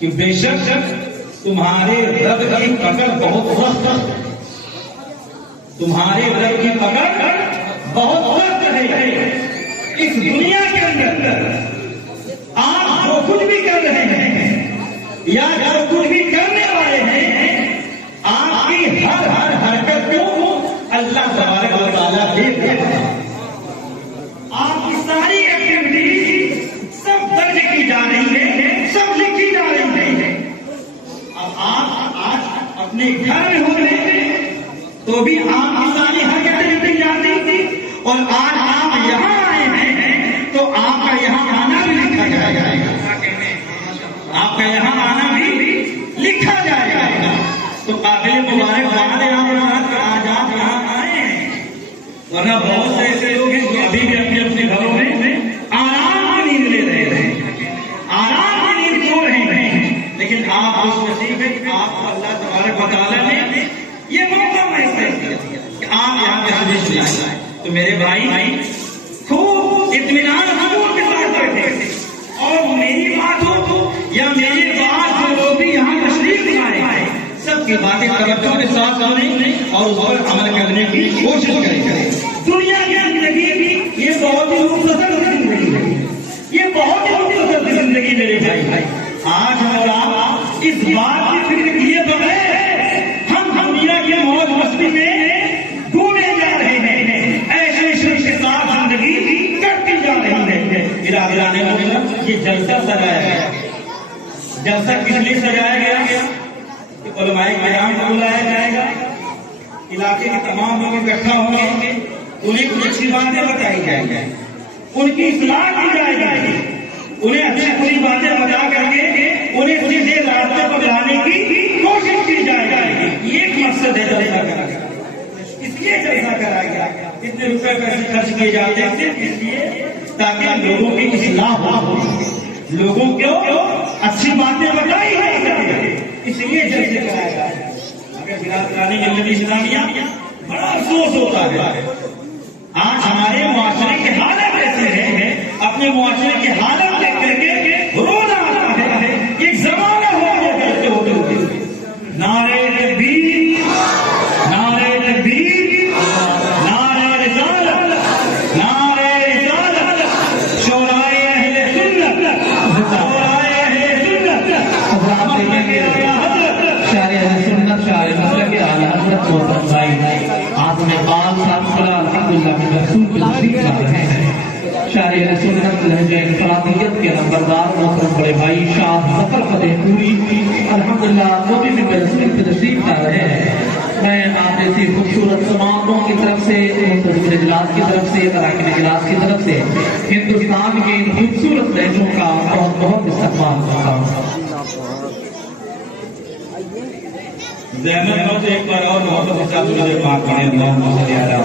کہ بے شک تمہارے رب کی پکڑ بہت سخت ہے، تمہارے رب کی پکڑ بہت سخت ہے۔ اس دنیا کے اندر آپ جو کچھ بھی کر رہے ہیں یا جو کچھ بھی کرنے والے ہیں، آپ کی ہر حرکت کو اللہ تبارک و تعالیٰ دیکھ رہا ہے۔ آپ کی ساری ایکٹیویٹی سب درج کی جا رہی ہے، سب لکھی جا رہی ہے۔ اب آپ آج اپنے گھر میں ہو رہے ہیں تو بھی آپ کی ساری حرکتیں لکھی جاتی تھی، اور آج آپ یہاں آئے ہیں تو آپ کا یہاں آنا بھی لکھا جائے گا، آپ کا یہاں آنا بھی لکھا جائے گا۔ تو قابل مبارکباد ہے آپ آج آپ یہاں آئے ہیں، ورنہ بہت سے ایسے لوگ ہیں جو ابھی بھی اپنے اپنے گھروں میں آرام کی نیند لے رہے ہیں، آرام کی نیند سو رہے ہیں، لیکن آپ خوش نصیب ہے کہ آپ کو اللہ تبارک و تعالیٰ نے یہ موقع میسر کیا کہ آپ یہاں تشریف لائیں۔ تو میرے بھائی خوب اطمینان سکون کے ساتھ بیٹھے، اور میری بات ہو یا میری بات جو لوگ بھی یہاں تشریف لائے، سب کی باتیں توجہ کے ساتھ سنیں اور اس پر عمل کرنے کی کوشش کریں۔ دنیا کی زندگی یہ بہت ہی مختصر زندگی ہے، یہ بہت ہی مختصر زندگی میرے بھائی۔ آج اور آپ اس بات کی فکر کیے بغیر ہم دنیا کی موج مستی میں ڈوبے جا رہے ہیں، ایسے شرک کے ساتھ زندگی کرتی جا رہی ہے۔ برادران محترم، یہ جلسہ سجایا گیا، جلسہ کس لیے سجایا گیا کہ علماء کرام کو بلایا جائے گا، علاقے کے تمام لوگ اکٹھا ہوں گے، انہیں کچھ اچھی باتیں بتائی جائیں گی، ان کی اصلاح کی جائے گی، انہیں اچھی بری باتیں بتا کر کے انہیں سیدھے راستے پر لانے کی کوشش کی جائے گی۔ یہ ایک مقصد ہے جلسہ کرا گیا، اس لیے جلسہ کرا گیا۔ اتنے روپے پیسے خرچ کیے جاتے ہیں صرف اس لیے تاکہ لوگوں کی اصلاح ہو، لوگوں کو اچھی باتیں بتائی جا سکے، اس لیے جلسے کرایا گیا۔ اگر برادران ملت اسلامیہ، بڑا افسوس ہوتا ہے آج ہمارے معاشرے کے حالات ایسے ہیں، اپنے معاشرے کے حالات دیکھ کر کے رونا آتا ہے۔ ایک زمانہ ہوا کرتے ہوتے نعرے تکبیر، نعرے تکبیر، نعرے رسالت، نعرے رسالت، شورائے اہل سنت، شورائے اہل سنت، شاعر اہل سنت، شاعر مسلک اعلی حضرت محترم بھائی آپ میں پاک صاحب الحمدللہ میں رسول کی تشریف لا رہے ہیں۔ شاعر اہل سنت لہجہ انفرادیت کے نمبردار محترم بڑے بھائی شاہ ظفر فتح پوری الحمدللہ موٹی میں رسول کی تشریف لا رہے ہیں۔ میں آپ جیسی خوبصورت سماعتوں کی طرف سے، منتظم اجلاس کی طرف سے، اراکین اجلاس کی طرف سے ہندوستان کے ان خوبصورت لہجوں کا بہت بہت استقبال کرتا ہوں۔ زحمت بہت ایک بار اور محبت کے ساتھ مجھے بات کریں۔ اللہم صلی علی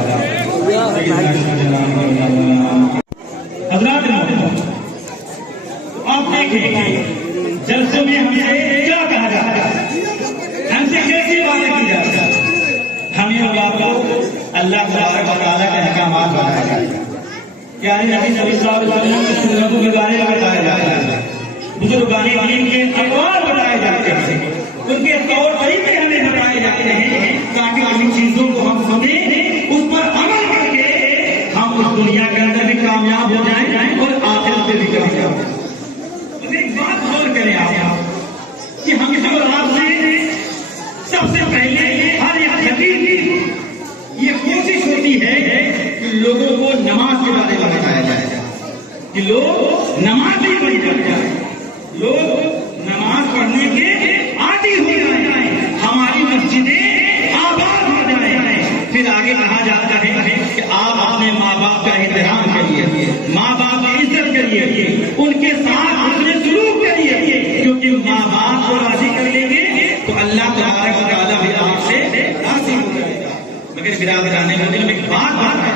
حضرات محترم، آپ دیکھیں جلسوں میں ہم سے کیا کہا جاتا ہے، ہم سے کیسی باتیں کی جاتی ہیں، ہمیں اور آپ کو اللہ تبارک و تعالیٰ کے احکامات بتائے جاتے ہیں، پیارے نبی صلی اللہ علیہ وسلم کی سنتوں کے بارے میں بتایا جاتا ہے، بزرگان دین کے اقوال بتائے جاتے ہیں، ان کے طور طریقے ہمیں بتائے جاتے ہیں تاکہ ان چیزوں کو ہم سمجھیں، اس پر عمل کر کے ہم اس دنیا کے اندر بھی کامیاب ہو جائیں اور آخرت میں بھی کامیاب ہو جائیں۔ ایک بات غور کریں آپ کہ ہم اس آپ سے سب سے پہلے ہر ایک یقین یہ کوشش ہوتی ہے کہ لوگوں کو نماز کے بارے میں بتایا جائے کہ لوگ نمازی بن جائیں، لوگ نماز پڑھنے کے عادی ہو جائیں، ہماری مسجدیں آباد ہو جائیں۔ پھر آگے کہا جاتا ہے کہ آپ اپنے ماں باپ کا احترام کریے، ماں باپ کی عزت کریے، ان کے ساتھ حسن سلوک کریے، کیونکہ ماں باپ کو راضی کر لیں گے تو اللہ تبارک و تعالیٰ بھی آپ سے راضی ہو جائے گا۔ مگر برادران محترم ایک بات ہے،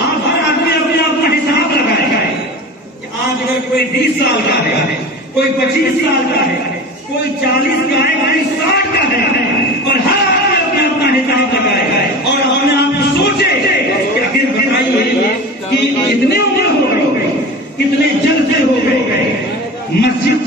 آپ ہر آدمی اپنے آپ کا حساب لگائے گا کہ آج اگر کوئی 20 سال کا ہے، کوئی 25 سال کا ہے، کوئی 40 کا ہے، کوئی 60 کا ہے، اور ہر آدمی اپنا اپنا حساب لگائے گا اور اپنے آپ کو سوچے کہ آخر بتائیے کہ کتنے عمر ہو گئے، کتنے جلسے ہو گئے،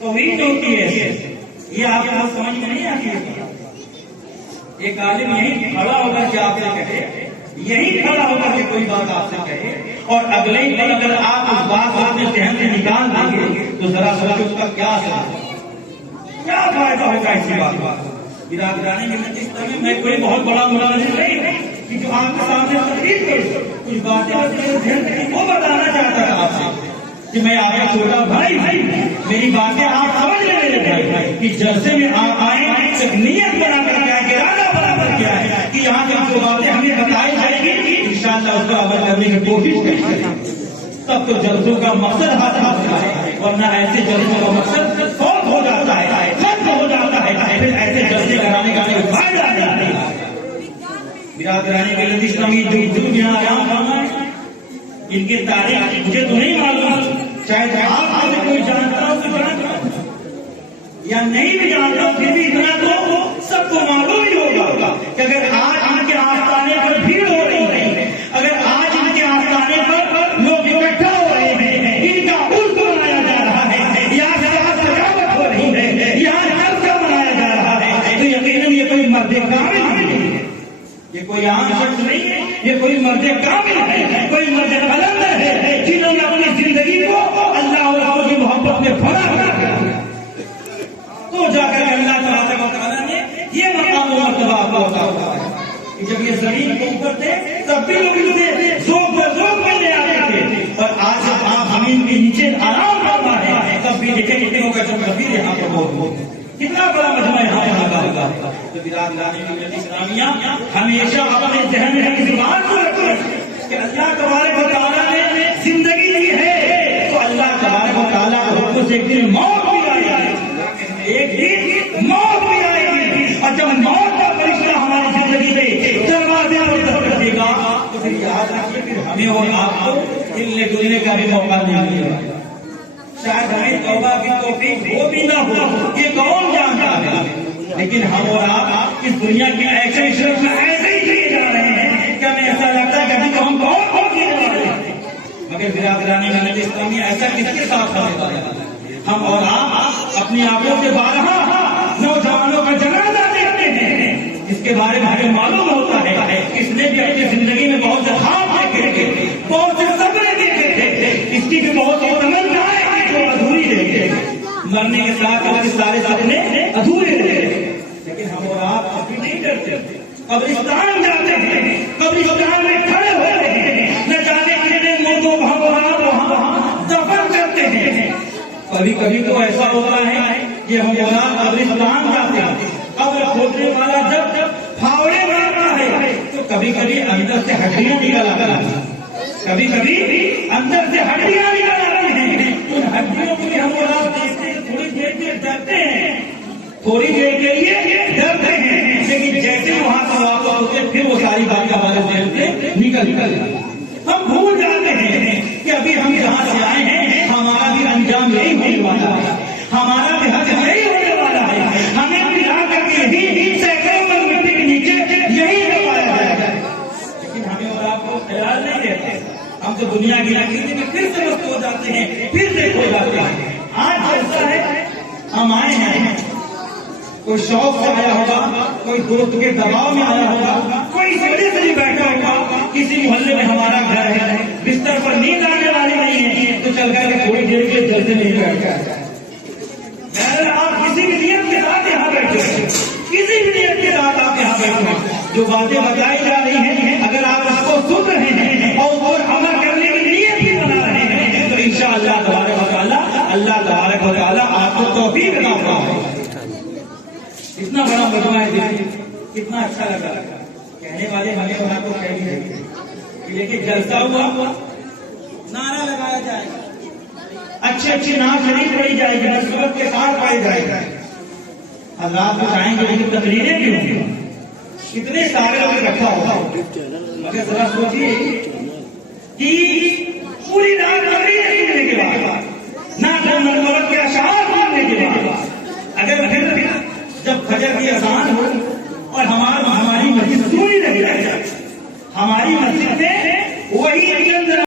توحید ہوتی ہے یہ آپ کو سمجھ میں نہیں آتی ہے. ایک عالم یہی کھڑا ہو کر کے آپ سے کہے, یہی کھڑا ہو کر کے کوئی بات آپ سے کہے اور اگلے ہی دن اگر آپ اس بات اپنے ذہن سے نکال دیں گے تو ذرا اس کا کیا کیا فائدہ ہوگا اسی بات. برادرانی کی نشست میں میں کوئی بہت بڑا ملازم نہیں ہوں کہ جو آپ کے سامنے تقریر کروں, کچھ باتیں وہ بتانا چاہتا تھا آپ سے کہ میں آپ کا چھوٹا بھائی میری باتیں آپ سمجھ لیں میرے بھائی کہ جلسے میں آپ آئیں ایک نیت بنا کر کے آئیں, ارادہ بنا کر کے آئیں کہ یہاں کی جو باتیں ہمیں بتائی جائیں گی انشاءاللہ اس کا عمل کرنے کی کوشش کریں. تب تو جلسوں کا مقصد حاصل ہے, ورنہ ایسے جلسوں کا مقصد فوت ہو جاتا ہے, ختم ہو جاتا ہے, پھر ایسے جلسے کرانے کا کوئی فائدہ نہیں ہے. برادرانی کے لطیف نامی جو یہاں آیا ان کی تاریخ مجھے تو نہیں معلوم, شاید آپ میں کوئی جانتا ہو تو جانتا یا نہیں بھی جانتا پھر بھی اتنا تو سب کو معلوم ہی ہوگا کہ اگر آج ان کے آستانے پر بھیڑ ہو رہی ہے, اگر آج ان کے آستانے پر لوگ اکٹھا ہو رہے ہیں, ان کا عرس منایا جا رہا ہے, یہاں سجاوٹ ہو رہی ہے, یہاں جلسہ منایا جا رہا ہے, تو یقیناً یہ کوئی مرد کامل نہیں ہے, یہ کوئی عام شخص نہیں ہے, یہ کوئی مرد کامل ہے, کوئی مرد قلندر ہے جنہوں نے اپنی زندگی کو اللہ اور رسول کی محبت میں بھرا کر تو جا کر اللہ تبارک و تعالیٰ نے یہ مقام و مرتبہ آپ کو عطا ہوا ہے کہ جب یہ زمین کے اوپر تھے تب بھی لوگ اسے ذوق پر ذوق میں لے آتے تھے, اور آج جب آپ زمین کے نیچے آرام کرنا ہے تب بھی دیکھیں کتنے ہوگا جب کبھی یہاں پر بہت کتنا بڑا مجمع یہاں لگا. تو برادرانی کی اسلامیہ ہمیشہ اپنے ذہن میں اس بات کو رکھیں کہ اللہ تبارک و تعالیٰ نے زندگی دی ہے تو اللہ تبارک و تعالیٰ کے حکم سے ایک دن موت بھی آئے گی, ایک دن موت بھی آئے گی, اور جب موت کا فرشتہ ہماری زندگی میں دروازے پر دستک دے گا تو پھر یاد رکھیے پھر ہمیں اور آپ کو ہلنے ڈلنے کا بھی موقع نہیں ملے گا. شاید ہمیں توبہ کی توفیق ہو بھی نہ ہو, یہ کون جانتا ہے, لیکن ہم اور آپ اس دنیا کے ایسے شرف میں ایسے ہی لیے جا رہے ہیں کہ ہمیں ایسا لگتا ہے کہ ابھی تو ہم بہت کیے جا رہے ہیں. مگر برادرانی محنت اسلامی ایسا کس کے ساتھ ہوتا ہے, ہم اور آپ اپنی آنکھوں سے بارہا نوجوانوں کا جنازہ دیکھتے ہیں جس کے بارے میں ہمیں معلوم ہوتا ہے اس نے بھی اپنی زندگی میں بہت سے خواب دیکھے تھے, بہت سے سپنے دیکھے تھے, اس کی بھی بہت سی تمنائیں جو ادھوری رہ گئی, مرنے کے ساتھ ہمارے سارے سپنے ادھورے رہ گئے. لیکن ہم اور آپ ابھی نہیں ڈرتے, قبرستان جاتے ہیں, قبرستان میں کھڑے ہوتے ہیں, نہ جانے کتنے موتوں کو ہم وہاں دفن کرتے ہیں. کبھی کبھی تو ایسا ہوتا ہے کہ ہم اور قبرستان جاتے ہیں, قبر کھودنے والا جب پھاوڑے مارتا ہے تو کبھی کبھی اندر سے ہڈیاں نکل آتا ہے, کبھی کبھی اندر سے ہڈیاں نکل آتی ہیں. ان ہڈیوں کو بھی ہم اور آپ دیکھتے ہیں, تھوڑی دیر کے ڈرتے ہیں, تھوڑی دیر کے لیے ڈرتے ہیں, لیکن جیسے وہاں سے واپس ہوتے پھر وہ ساری بات ہمارے ذہن سے نکل ہم بھول جاتے ہیں کہ ابھی ہم جہاں سے آئے ہیں ہمارا بھی انجام یہی ہونے والا ہے, ہمارا بھی حق یہی ہونے والا ہے, ہمیں بھی لا کر کے یہی سینکڑوں من مٹی کے نیچے یہی دبایا جائے گا. لیکن ہمیں اور آپ کو خیال نہیں رہتے, ہم تو دنیا کی عقیدے میں پھر سے مست ہو جاتے ہیں, پھر سے کھو جاتے ہیں. آج ایسا ہے ہم آئے ہیں, کوئی شوق سے آیا ہوگا, کوئی دوست کے دباؤ میں آیا ہوگا, کوئی سیڑھی سے نہیں بیٹھا ہوگا, کسی محلے میں ہمارا گھر ہے, بستر پر نیند آنے والی نہیں ہے تو چل کر کے تھوڑی دیر کے جلسے نہیں بیٹھا. آپ کسی بھی نیت کے ساتھ یہاں بیٹھے, کسی بھی نیت کے ساتھ آپ یہاں بیٹھے, جو باتیں بتائی جا رہی ہیں اگر آپ اس کو سن رہے ہیں اور عمل کرنے کی نیت بھی بنا رہے ہیں تو انشاءاللہ تبارک و تعالیٰ اللہ تبارک و تعالیٰ آپ کو توفیق عطا فرمائے. اتنا بڑا مجمع ہے, کتنا اچھا لگا, کہنے والے ہمیں وہاں کو کہہ دیں لیکن جلسہ ہوا نعرہ لگایا جائے گا, اچھی اچھی نعت شریف پڑھی جائے گی, نسبت کے ساتھ پائی جائے گا. حضرات کو چاہیں گے لیکن تقریریں بھی ہوں گی, اتنے سارے لوگ اکٹھا ہوگا, مگر ذرا سوچیے کہ پوری رات تقریریں سننے کے بعد نعت نسبت کے اشعار سننے کے بعد اگر پھر جب فجر کی اذان ہو اور ہماری مسجد سنی رہ جائے, ہماری مسجد میں وہی